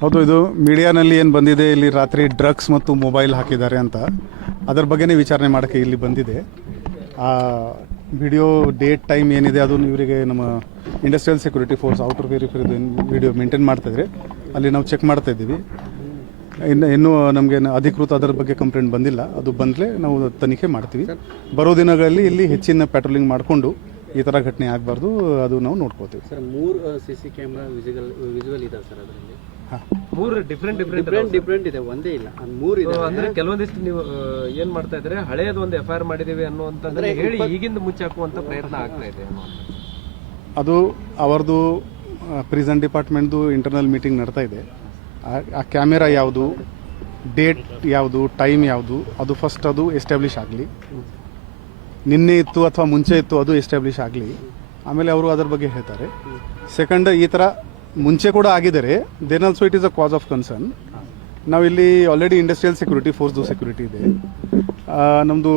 ಹೌದು ಇದು ಮೀಡಿಯಾನಲ್ಲಿ ಏನು ಬಂದಿದೆ ಇಲ್ಲಿ ರಾತ್ರಿ ಡ್ರಗ್ಸ್ ಮತ್ತು ಮೊಬೈಲ್ ಹಾಕಿದ್ದಾರೆ ಅಂತ ಅದರ ಬಗ್ಗೆನೇ ವಿಚಾರಣೆ ಮಾಡೋಕ್ಕೆ ಇಲ್ಲಿ ಬಂದಿದೆ ಆ ವಿಡಿಯೋ ಡೇಟ್ ಟೈಮ್ ಏನಿದೆ ಅದು ಇವರಿಗೆ ನಮ್ಮ ಇಂಡಸ್ಟ್ರಿಯಲ್ ಸೆಕ್ಯೂರಿಟಿ ಫೋರ್ಸ್ ಔಟರ್ ವೆರಿಫೈರ್ದು ವಿಡಿಯೋ ಮೇಂಟೈನ್ ಮಾಡ್ತಾಯಿದ್ರೆ ಅಲ್ಲಿ ನಾವು ಚೆಕ್ ಮಾಡ್ತಾ ಇದ್ದೀವಿ ಇನ್ನು ಇನ್ನೂ ನಮಗೆ ಅಧಿಕೃತ ಅದರ ಬಗ್ಗೆ ಕಂಪ್ಲೇಂಟ್ ಬಂದಿಲ್ಲ ಅದು ಬಂದಲೆ ನಾವು ತನಿಖೆ ಮಾಡ್ತೀವಿ ಬರೋ ದಿನಗಳಲ್ಲಿ ಇಲ್ಲಿ ಹೆಚ್ಚಿನ ಪ್ಯಾಟ್ರೋಲಿಂಗ್ ಮಾಡಿಕೊಂಡು ಈ ಥರ ಘಟನೆ ಆಗಬಾರ್ದು ಅದು ನಾವು ನೋಡ್ಕೋತೀವಿ ಸರ್ ಮೂರು C C camera visual visual ಇದಾವೆ ಸರ್ ಅದರಲ್ಲಿ ಹಾಂ ಮೂರು ಡಿಫ್ರೆಂಟ್ ಡಿಫ್ರೆಂಟ್ ಡಿಫ್ರೆಂಟ್ ಡಿಫ್ರೆಂಟ್ ಇದೆ ಒಂದೇ ಇಲ್ಲ ಮೂರು ಇದೆ ಅಂದ್ರೆ ಕೆಲವೊಂದಿಷ್ಟು ನೀವು ಏನ್ ಮಾಡ್ತಾ ಇದ್ರೆ ಹಳೆಯದು ಒಂದು ಎಫ್ ಐ ಆರ್ ಮಾಡಿದೀವಿ ಅನ್ನುವಂತಂದ್ರೆ ಹೇಳಿ ಈಗಿಂದ ಮುಚ್ಚಾಕುವಂತ ಪ್ರಯತ್ನ ಆಗ್ತಾ ಇದೆ ಅದು ಅವರದು ಪ್ರಿಸನ್ ಡಿಪಾರ್ಟ್ಮೆಂಟ್ದು ಇಂಟರ್ನಲ್ ಮೀಟಿಂಗ್ ನಡ್ತಾ ಇದೆ ಆ ಕ್ಯಾಮೆರಾ ಯಾವುದು ಡೇಟ್ ಯಾವುದು ಟೈಮ್ ಯಾವುದು ಅದು ಫಸ್ಟ್ ಅದು ಎಸ್ಟಾಬ್ಲಿಷ್ ಆಗಲಿ ನಿನ್ನೆ ಇತ್ತು ಅಥವಾ ಮುಂಚೆ ಇತ್ತು ಅದು ಎಸ್ಟಾಬ್ಲಿಷ್ ಆಗಲಿ ಆಮೇಲೆ ಅವರು ಅದರ ಬಗ್ಗೆ ಹೇಳ್ತಾರೆ ಸೆಕೆಂಡ್ ಈ ಥರ ಮುಂಚೆ ಕೂಡ ಆಗಿದ್ದಾರೆ then also it is a cause of concern ಇಲ್ಲಿ ಆಲ್ರೆಡಿ ಇಂಡಸ್ಟ್ರಿಯಲ್ ಸೆಕ್ಯೂರಿಟಿ ಫೋರ್ಸ್ದು ಸೆಕ್ಯೂರಿಟಿ ಇದೆ ನಮ್ಮದು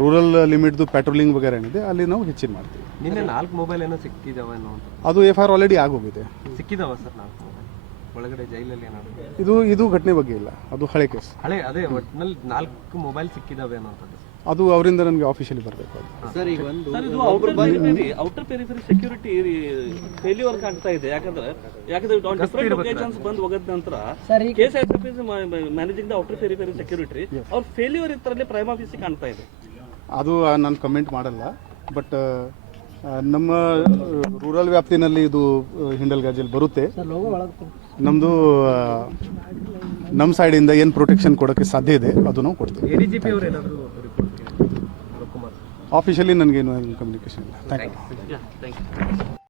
ರೂರಲ್ ಲಿಮಿಟ್ದು ಪ್ಯಾಟ್ರೋಲಿಂಗ್ ವಗೇರೆ ಏನಿದೆ ಅಲ್ಲಿ ನಾವು ಹೆಚ್ಚಿನ ಮಾಡ್ತೀವಿ ನಿನ್ನೆ ನಾಲ್ಕು ಮೊಬೈಲ್ ಏನೋ ಸಿಕ್ಕಿದಾವೆ ಅದು ಎಫ್ ಆರ್ ಆಲ್ರೆಡಿ ಆಗೋಗಿದೆ ಸಿಕ್ಕಿದಾವ ಸರ್ ನಾಲ್ಕು ಒಳಗಡೆ ಜೈಲಲ್ಲಿ ಇದು ಇದು ಘಟನೆ ಬಗ್ಗೆ ಇಲ್ಲ ಅದು ಹಳೆ ಕೇಸ್ ಹಳೆ ಅದೇ ಒಟ್ಟಿನಲ್ಲಿ ನಾಲ್ಕು ಮೊಬೈಲ್ ಸಿಕ್ಕಿದಾವೆ ಅನ್ನೋಂಥದ್ದು ಅದು ಅವರಿಂದ ನನಗೆ ಆಫೀಷಿಯಲಿ ಬರಬೇಕು ಅದು ಸರ್ ಈಗ ಒಂದು ಔಟರ್ ಪೆರಿಫರಿ ಸೆಕ್ಯೂರಿಟಿ ಫೇಲ್ಯೂರ್ ಕಾಣ್ತಾ ಇದೆ ಯಾಕಂದ್ರೆ ಯಾಕಂದ್ರೆ ಡಿಫರೆಂಟ್ ಲೊಕೇಶನ್ಸ್ ಬಂದು ಹೋಗದ ನಂತರ case managing the outer periphery security ಅವ್ರ ಫೇಲ್ಯೂರ್ ಇತ್ತರಲ್ಲಿ ಪ್ರೈಮ್ ಆಫೀಸಿ ಕಾಣ್ತಾ ಇದೆ ಅದು ನಾನು ಕಮೆಂಟ್ ಮಾಡಲ್ಲ ಬಟ್ ನಮ್ಮ ರೂರಲ್ ವ್ಯಾಪ್ತಿನಲ್ಲಿ ಇದು ಹಿಂಡಲ್ ಗಾಜಲ್ ಬರುತ್ತೆ ನಮ್ಮದು ನಮ್ಮ ಸೈಡಿಂದ ಏನು ಪ್ರೊಟೆಕ್ಷನ್ ಕೊಡೋಕ್ಕೆ ಸಾಧ್ಯ ಇದೆ ಅದು ನಾವು ಕೊಡ್ತೀವಿ ಆಫೀಷಿಯಲಿ ನನಗೇನು ಕಮ್ಯುನಿಕೇಷನ್ ಇಲ್ಲ ಥ್ಯಾಂಕ್ ಯು